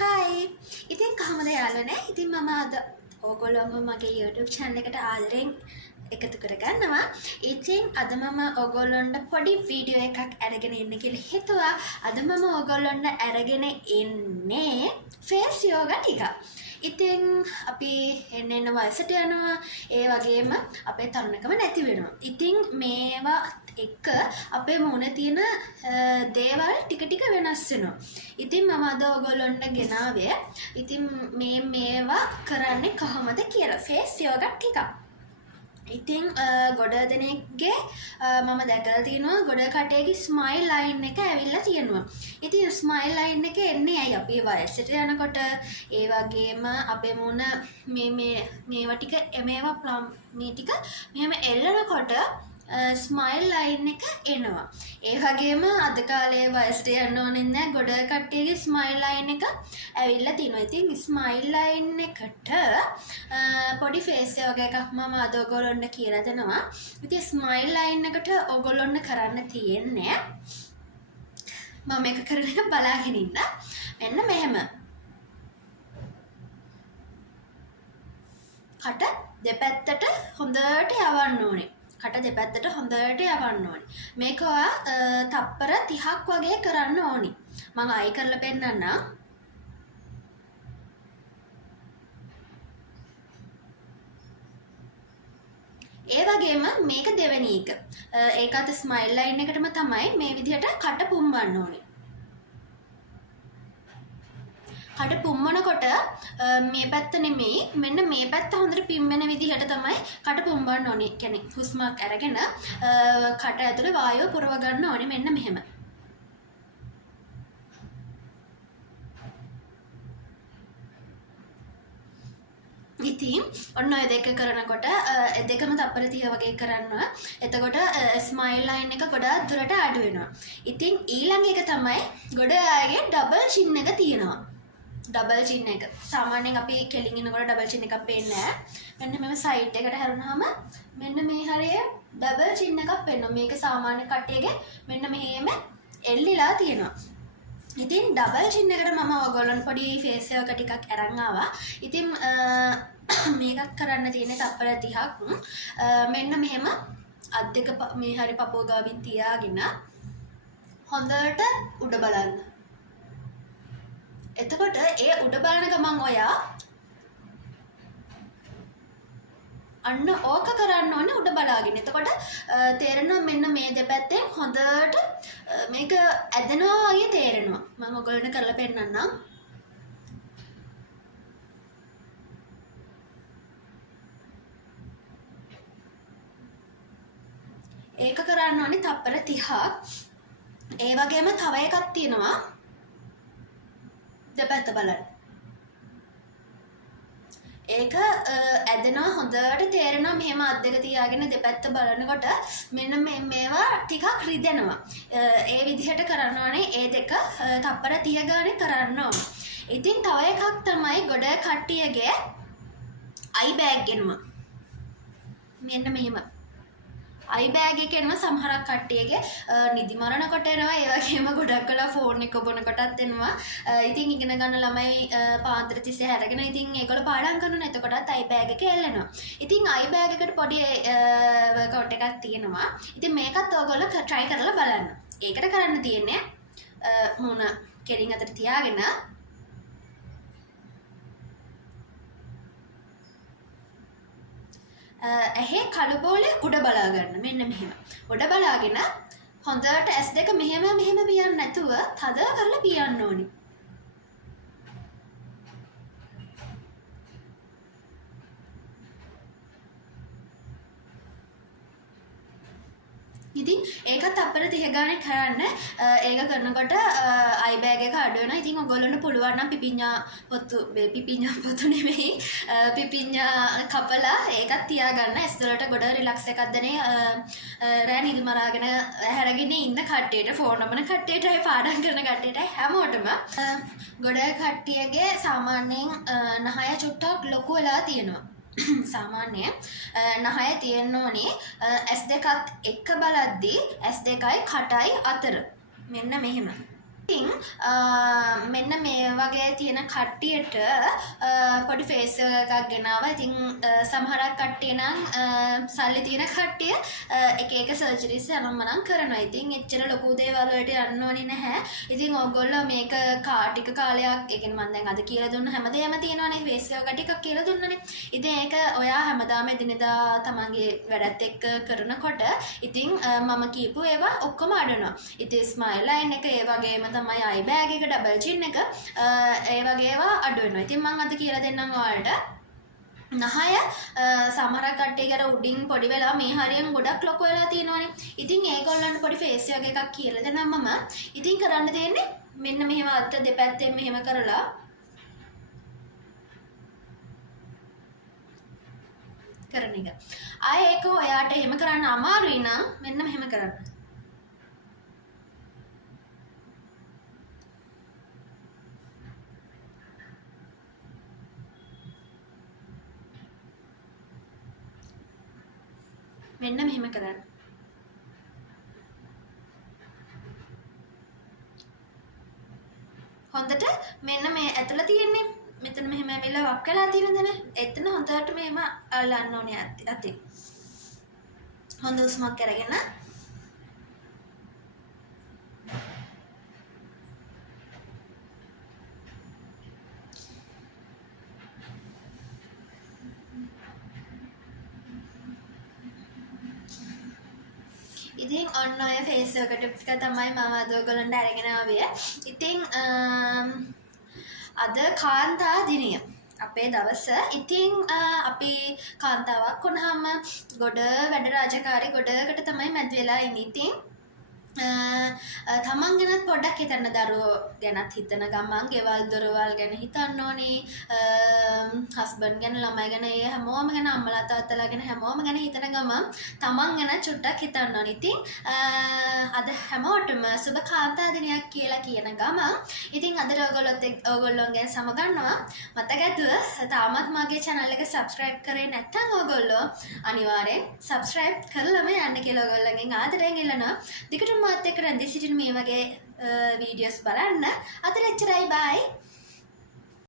හයි ඉතින් කොහොමද යාළුවනේ? ඉතින් මම අද ඕගොල්ලෝම මගේ YouTube channel එකට ආදරෙන් එකතු කරගන්නවා. ඉතින් අද මම ඕගොල්ලොන්ට පොඩි වීඩියෝ එකක් අරගෙන ඉන්න කියලා හිතුවා. අද මම ඕගොල්ලොන්ට අරගෙන ඉන්නේ face yoga ටික. ඉතින් අපි එන්න වයසට යනවා. ඒ වගේම අපේ තරුණකම නැති වෙනවා. ඉතින් මේවා එක අපේ මුහුණේ තියෙන දේවල් ටික ටික වෙනස් වෙනවා. ඉතින් මම අද ඔයගොල්ලොන්ට ගෙනාවේ ඉතින් මේවා කරන්නේ කොහොමද කියලා face yoga ටික. ඉතින් ගොඩ දෙනෙක්ගේ මම දැකලා තියෙනවා ගොඩ කටේගේ ස්මයිල් ලයින් එක ඇවිල්ලා තියෙනවා. ඉතින් ස්මයිල් ලයින් එක එන්නේ ඇයි අපි වයසට යනකොට ඒ වගේම අපේ මුහුණ මේවා ටික මේවා ප්ලම් මේ ටික මෙහෙම එල්ලනකොට ස්මයිල් ලයින් එක එනවා. ඒ වගේම අද කාලේ වයසට යන්න ඕනේ නැහැ ගොඩ කට්ටියගේ ස්මයිල් ලයින් එක ඇවිල්ලා තිනවා. ඉතින් ස්මයිල් ලයින් එකට පොඩි ෆේස් yoga එකක් මම අද ඔයගොල්ලොන්ට කියලා දෙනවා. ඉතින් ස්මයිල් ලයින් එකට ඔයගොල්ලොන්ට කරන්න තියෙන්නේ මම මේක කරගෙන බලාගෙන ඉන්න. මෙන්න මෙහෙම. කට දෙපැත්තට හොඳට යවන්න ඕනේ. කට දෙපැත්තට හොඳට යවන්න ඕනේ. මේක තප්පර 30ක් වගේ කරන්න ඕනි. මම ආයි කරලා පෙන්නන්නම්. ඒ වගේම මේක දෙවෙනි එක. ඒකත් ස්මයිල් ලයින් එකටම තමයි මේ විදිහට කට පුම්බන්න ඕනේ. කට පුම්බනකොට මේ පැත්ත නෙමෙයි මෙන්න මේ පැත්ත හොඳට පිම්බෙන විදිහට තමයි කට පුම්බන්න ඕනේ. කියන්නේ හුස්මක් අරගෙන කට ඇතුලේ වායුව පුරව ගන්න ඕනේ මෙන්න මෙහෙම. ඉතින් ඔන්න ඔය දෙක කරනකොට දෙකම තප්පර 30 වගේ කරනවා. එතකොට ස්මයිල් ලයින් එක ගොඩාක් දුරට අඩු වෙනවා. ඉතින් ඊළඟ එක තමයි ගොඩ අයගේ ඩබල් චින් එක තියෙනවා. ඩබල් චින් එක. සාමාන්‍යයෙන් අපි කෙලින් ඉනකොට ඩබල් චින් එකක් පේන්නේ නැහැ. මෙන්න මෙම සයිඩ් එකට හැරුණාම මෙන්න මේ හරිය ඩබල් චින් එකක් පේනවා. මේක සාමාන්‍ය කට්ටියගේ මෙන්න මෙහෙම එල්ලිලා තියෙනවා. ඉතින් ඩබල් චින් එකට මම ඔයගොල්ලන්ට පොඩි ෆේස් yoga ටිකක් අරන් ආවා. ඉතින් මේකත් කරන්න තියෙන්නේ තප්පර 30ක්. මෙන්න මෙහෙම අත් දෙක මේ හරිය පපුව ගාවින් තියාගෙන හොඳට උඩ බලන්න. එතකොට ඒ උඩ බලන ගමන් ඔයා අන්න ඕක කරන්න ඕනේ උඩ බලාගෙන. එතකොට තේරෙනවා මෙන්න මේ දෙපැත්තෙන් හොඳට මේක ඇදෙනවා වගේ තේරෙනවා. මම ඔයගොල්ලන්ට කරලා පෙන්නන්නම්. ඒක කරන්න ඕනේ තප්පර 30ක්. ඒ වගේම තව එකක් තියෙනවා. දෙපැත්ත බලන්න. ඒක ඇදෙනවා හොඳට තේරෙනවා මෙහෙම අත් දෙක තියාගෙන දෙපැත්ත බලනකොට මෙන්න මේවා ටිකක් රිදෙනවා. ඒ විදිහට කරන්න ඕනේ. ඒ දෙක තප්පර 30 ගානේ කරන්න ඕනේ. ඉතින් තව එකක් තමයි ගොඩ කට්ටියගේ අයි බෑග් එනවා. මෙන්න මෙහෙම. අයි බෑග් එක එනවා සමහරක් කට්ටියගේ නිදි මරනකොට එනවා. ඒ වගේම ගොඩක් වෙලා ෆෝන් එක ඔබනකොටත් එනවා. ඉතින් ඉගෙන ගන්න ළමයි පාන්දර තිස්සේ හැරගෙන ඉතින් ඒගොල්ලෝ පාඩම් කරනවා. එතකොටත් අයි බෑග් එක එල්ලෙනවා. ඉතින් අයි බෑග් එකට පොඩි වර්කවුට් එකක් තියෙනවා. ඉතින් මේකත් ඔයගොල්ලෝ try කරලා බලන්න. ඒකට කරන්න තියෙන්නේ මුණ කෙලින් අතට තියාගෙන ඇහි කළු බෝලේ උඩ බලා ගන්න. මෙන්න මෙහෙම. උඩ බලාගෙන හොඳට S2 මෙහෙම පියන්න නැතුව තද කරලා පියන්න ඕනි. ඉතින් ඒකත් තප්පර 30 ගානේ කරන්න. ඒක කරනකොට අයි බෑග් එක අඩු වෙනවා. ඉතින් ඔයගොල්ලන්ට පුළුවන් නම් පිපිඤ්ඤා පොතු නෙමෙයි පිපිඤ්ඤා කපලා ඒකත් තියාගන්න. ඇස් වලට ගොඩ රිලැක්ස් එකක් දෙනේ. රෑ නිදි මරාගෙන හැරගෙන ඉන්න කට්ටියට ෆෝන් නම්බර කට්ටියටයි පාඩම් කරන කට්ටියටයි හැමෝටම ගොඩ කට්ටියගේ සාමාන්‍යයෙන් නහය චුට්ටක් ලොකු වෙලා තියෙනවා. සාමාන්‍ය නහය තියෙන්න ඕනේ S2ත් එක්ක බලද්දී S2යි කටයි අතර මෙන්න මෙහෙම. ඉතින් මෙන්න මේ වගේ තියෙන කට්ටියට පොඩි ෆේස් එකක් ගෙනාවා. ඉතින් සමහරක් කට්ටිය නම් සල්ලි තියෙන කට්ටිය එක එක සර්ජරිස් අරන්මනම් කරනවා. ඉතින් එච්චර ලොකු දේවල් වලට යන්න ඕනේ නැහැ. ඉතින් ඕගොල්ලෝ මේක ටික කාලයක් ඒ කියන්නේ මම දැන් අද කියලා දුන්න හැමදේම තියෙනවානේ ෆේස් එක ටිකක් කියලා දුන්නනේ. ඉතින් ඒක ඔයා හැමදාම එදිනෙදා තමන්ගේ වැඩත් එක්ක කරනකොට ඉතින් මම කියපු ඒවා ඔක්කොම අඩනවා. ඉතින් ස්මයිල් ලයින් එක ඒ වගේම තමයි අයි බෑග් එක ඩබල් චින් එක ඒ වගේ ඒවා අඩු වෙනවා. ඉතින් මම අද කියලා දෙන්නම් ඔයාලට නහය සමහර කට්ටියකට උඩින් පොඩි වෙලා මේ හරියෙන් ගොඩක් ලොකු වෙලා තියෙනවානේ. ඉතින් ඒගොල්ලන්ට පොඩි ෆේස් එකක් කියලා දෙන්නම් මම. ඉතින් කරන්න තියෙන්නේ මෙන්න මෙහෙම අත දෙපැත්තෙන් මෙහෙම කරලා කරන එක. ආයේ ඒක ඔයාට එහෙම කරන්න අමාරුයි නම් මෙන්න මෙහෙම කරන්න. මෙන්න මෙහෙම කරන්න. හොඳට මෙන්න මේ ඇතුළ තියෙන්නේ මෙතන මෙහෙම ඇවිල්ලා වක් වෙලා තියෙනදනේ. එතන හොඳට මෙහෙම අල්ලන්න ඕනේ අතින්. හොඳ උස්මක් අරගෙන ඉතින් ඔන්න ඔය ෆේස් එකට ටික තමයි මම අද ඔයගොල්ලන්ට අරගෙන ආවේ. ඉතින් අද කාන්තා දිනය අපේ දවස. ඉතින් අපි කාන්තාවක් වුණාම ගොඩ වැඩ රාජකාරී ගොඩකට තමයි මැද වෙලා ඉන්නේ. ඉතින් තමන් ගැනත් පොඩ්ඩක් හිතන්න. දරුවෝ ගැනත් හිතන ගමන් ගෙවල් දොරවල් ගැන හිතන්න ඕනේ. හස්බන්ඩ් ගැන ළමයි ගැන ඒ හැමෝම ගැන අම්මලා තාත්තලා ගැන හැමෝම ගැන හිතන ගමන් තමන් ගැන චුට්ටක් හිතන්න ඕනේ. ඉතින් අද හැමෝටම සුබ කාන්තා දිනයක් කියලා කියන ගමන් ඉතින් අද ඔයගොල්ලෝගෙන් සමගන්නවා. මතක ඇතුව තාමත් මගේ channel එක subscribe කරේ නැත්නම් ඔයගොල්ලෝ අනිවාර්යෙන් subscribe කරලම යන්න කියලා ඔයගොල්ලන්ගෙන් ආදරයෙන් ඉල්ලනවා. දිගටම මාත් එක්ක රැඳී සිටින මේ වගේ වීඩියෝස් බලන්න. අද එච්චරයි. බයි.